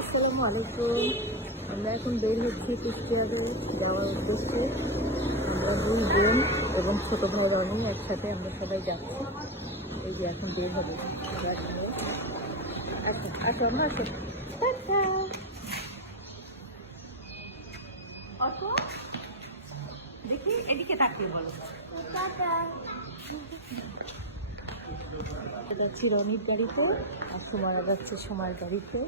আসসালামু আলাইকুম। আমরা এখন বের হচ্ছি কুষ্টিয়ারে যাওয়ার উদ্দেশ্যে। আমরা দুই বোন এবং ছোটো ভাই রনি একসাথে আমরা সবাই যাচ্ছি। এই যে এখন বের হবে গাড়ি নিয়ে। আচ্ছা আসো আমরা আসো। টাটা। অটো দেখি এদিকে তাকিয়ে বলো টাটা। যাচ্ছি রনির গাড়িতে আর সুমারা যাচ্ছে সুমার গাড়িতে।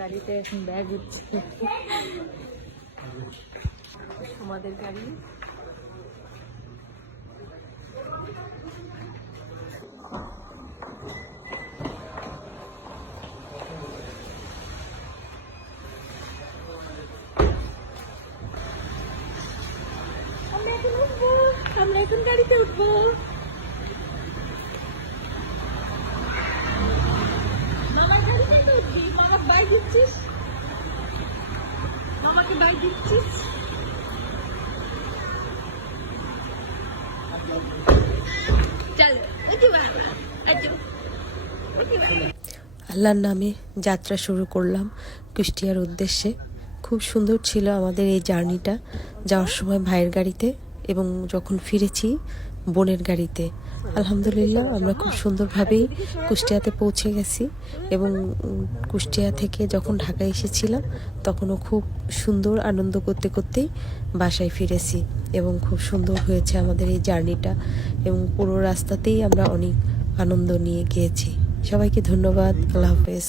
গাড়িতে এখন ব্যাগ উঠছে আমাদের গাড়ি। আমরা এখন গাড়িতে উঠবো। মামার গাড়িতে উঠবি? মামার বাইক দিচ্ছিস? মামাকে বাইক দিচ্ছিস? চল আল্লাহর নামে যাত্রা শুরু করলাম কুষ্টিয়ার উদ্দেশ্যে। খুব সুন্দর ছিল আমাদের এই জার্নিটা, যাওয়ার সময় ভাইয়ের গাড়িতে এবং যখন ফিরেছি বোনের গাড়িতে। আলহামদুলিল্লাহ আমরা খুব সুন্দরভাবেই কুষ্টিয়াতে পৌঁছে গেছি এবং কুষ্টিয়া থেকে যখন ঢাকায় এসেছিলাম তখনও খুব সুন্দর আনন্দ করতে করতেই বাসায় ফিরেছি এবং খুব সুন্দর হয়েছে আমাদের এই জার্নিটা এবং পুরো রাস্তাতেই আমরা অনেক আনন্দ নিয়ে গিয়েছি। সবাইকে ধন্যবাদ। আল্লাহ হাফেজ।